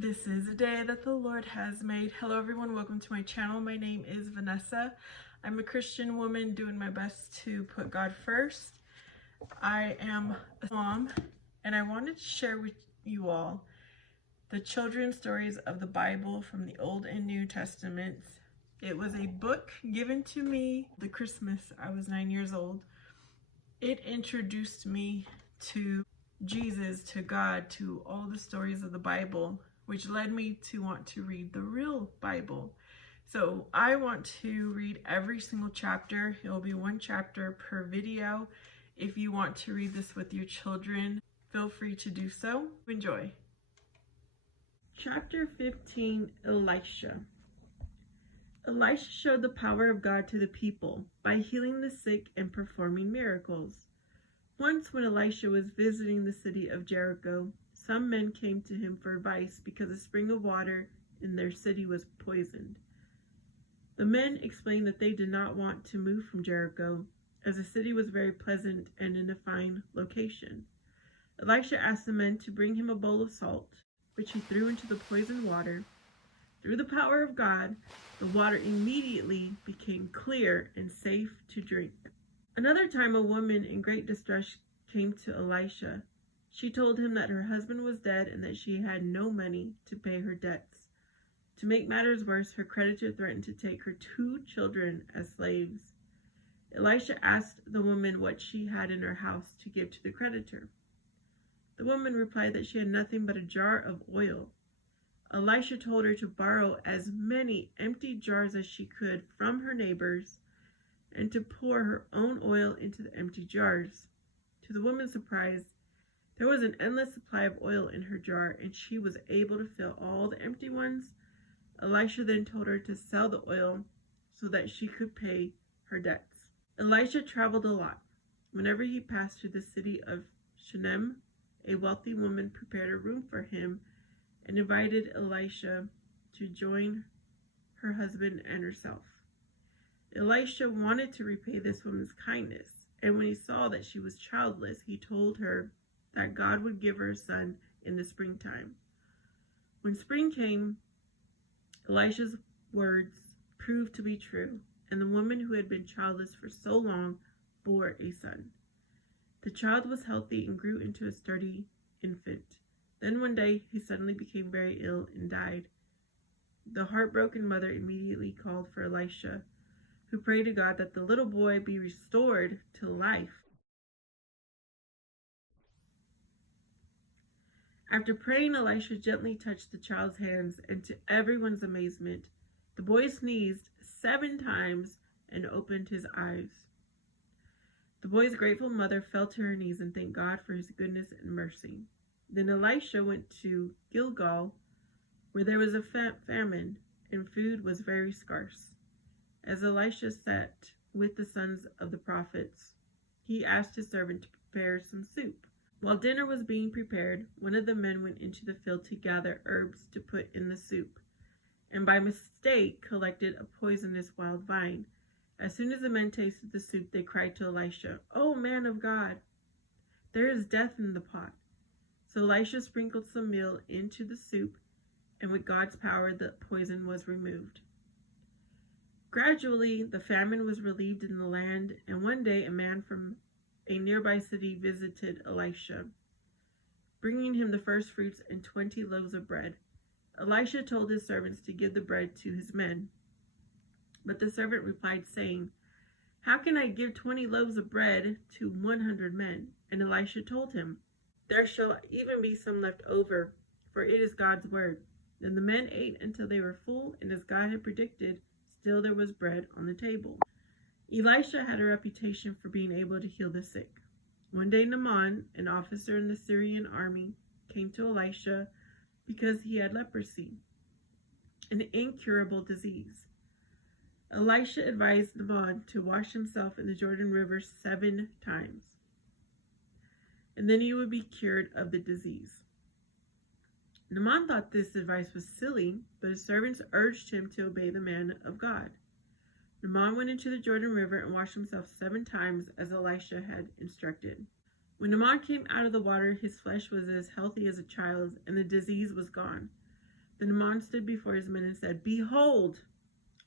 This is a day that the Lord has made. Hello everyone, welcome to my channel. My name is Vanessa. I'm a Christian woman doing my best to put God first. I am a mom and I wanted to share with you all the children's stories of the Bible from the Old and New Testaments. It was a book given to me the Christmas I was 9 years old. It introduced me to Jesus, to God, to all the stories of the Bible, which led me to want to read the real Bible. So I want to read every single chapter. It will be one chapter per video. If you want to read this with your children, feel free to do so. Enjoy. Chapter 15, Elisha. Elisha showed the power of God to the people by healing the sick and performing miracles. Once when Elisha was visiting the city of Jericho, some men came to him for advice because a spring of water in their city was poisoned. The men explained that they did not want to move from Jericho, as the city was very pleasant and in a fine location. Elisha asked the men to bring him a bowl of salt, which he threw into the poisoned water. Through the power of God, the water immediately became clear and safe to drink. Another time, a woman in great distress came to Elisha. She told him that her husband was dead and that she had no money to pay her debts. To make matters worse, her creditor threatened to take her 2 children as slaves. Elisha asked the woman what she had in her house to give to the creditor. The woman replied that she had nothing but a jar of oil. Elisha told her to borrow as many empty jars as she could from her neighbors and to pour her own oil into the empty jars. To the woman's surprise, there was an endless supply of oil in her jar, and she was able to fill all the empty ones. Elisha then told her to sell the oil so that she could pay her debts. Elisha traveled a lot. Whenever he passed through the city of Shunem, a wealthy woman prepared a room for him and invited Elisha to join her husband and herself. Elisha wanted to repay this woman's kindness, and when he saw that she was childless, he told her that God would give her a son in the springtime. When spring came, Elisha's words proved to be true, and the woman who had been childless for so long bore a son. The child was healthy and grew into a sturdy infant. Then one day he suddenly became very ill and died. The heartbroken mother immediately called for Elisha, who prayed to God that the little boy be restored to life. After praying, Elisha gently touched the child's hands, and to everyone's amazement, the boy sneezed 7 times and opened his eyes. The boy's grateful mother fell to her knees and thanked God for his goodness and mercy. Then Elisha went to Gilgal, where there was a famine, and food was very scarce. As Elisha sat with the sons of the prophets, he asked his servant to prepare some soup. While dinner was being prepared, one of the men went into the field to gather herbs to put in the soup, and by mistake collected a poisonous wild vine. As soon as the men tasted the soup, they cried to Elisha, "O man of God, there is death in the pot." So Elisha sprinkled some meal into the soup, and with God's power, the poison was removed. Gradually, the famine was relieved in the land, and one day a man from a nearby city visited Elisha, bringing him the first fruits and 20 loaves of bread. Elisha told his servants to give the bread to his men. But the servant replied, saying, "How can I give 20 loaves of bread to 100 men? And Elisha told him, "There shall even be some left over, for it is God's word." Then the men ate until they were full, and as God had predicted, still there was bread on the table. Elisha had a reputation for being able to heal the sick. One day Naaman, an officer in the Syrian army, came to Elisha because he had leprosy, an incurable disease. Elisha advised Naaman to wash himself in the Jordan River 7 times, and then he would be cured of the disease. Naaman thought this advice was silly, but his servants urged him to obey the man of God. Naaman went into the Jordan River and washed himself 7 times as Elisha had instructed. When Naaman came out of the water, his flesh was as healthy as a child's, and the disease was gone. Then Naaman stood before his men and said, "Behold,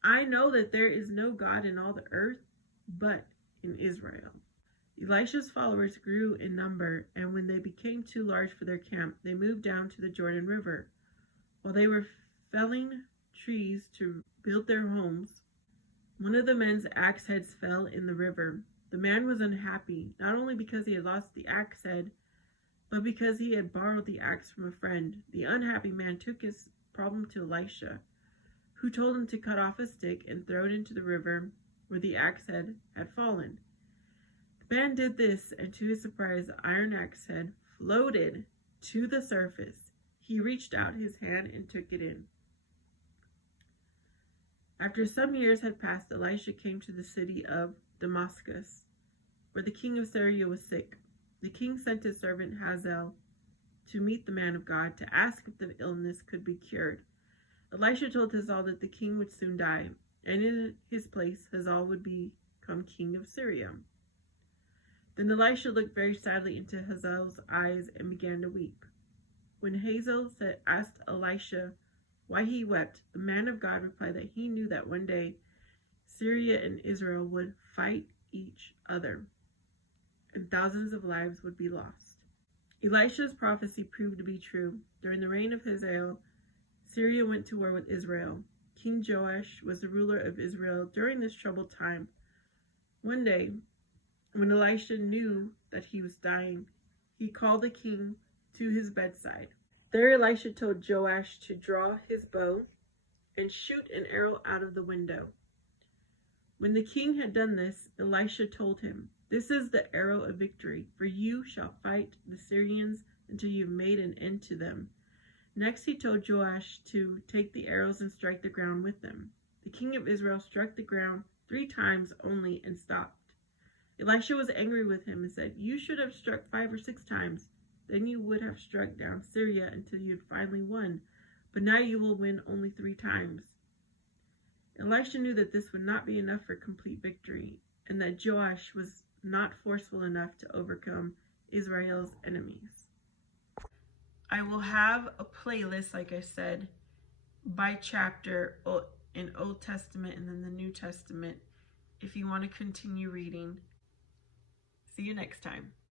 I know that there is no God in all the earth but in Israel." Elisha's followers grew in number, and when they became too large for their camp, they moved down to the Jordan River. While they were felling trees to build their homes, one of the men's axe heads fell in the river. The man was unhappy, not only because he had lost the axe head, but because he had borrowed the axe from a friend. The unhappy man took his problem to Elisha, who told him to cut off a stick and throw it into the river where the axe head had fallen. The man did this, and to his surprise, the iron axe head floated to the surface. He reached out his hand and took it in. After some years had passed, Elisha came to the city of Damascus, where the king of Syria was sick. The king sent his servant Hazael to meet the man of God to ask if the illness could be cured. Elisha told Hazael that the king would soon die, and in his place Hazael would become king of Syria. Then Elisha looked very sadly into Hazael's eyes and began to weep. When Hazael asked Elisha why he wept, the man of God replied that he knew that one day Syria and Israel would fight each other, and thousands of lives would be lost. Elisha's prophecy proved to be true. During the reign of Hazael, Syria went to war with Israel. King Joash was the ruler of Israel during this troubled time. One day, when Elisha knew that he was dying, he called the king to his bedside. There Elisha told Joash to draw his bow and shoot an arrow out of the window. When the king had done this, Elisha told him, "This is the arrow of victory, for you shall fight the Syrians until you have made an end to them." Next he told Joash to take the arrows and strike the ground with them. The king of Israel struck the ground 3 times only and stopped. Elisha was angry with him and said, "You should have struck 5 or 6 times. Then you would have struck down Syria until you had finally won. But now you will win only 3 times. Elisha knew that this would not be enough for complete victory, and that Joash was not forceful enough to overcome Israel's enemies. I will have a playlist, like I said, by chapter in Old Testament and then the New Testament if you want to continue reading. See you next time.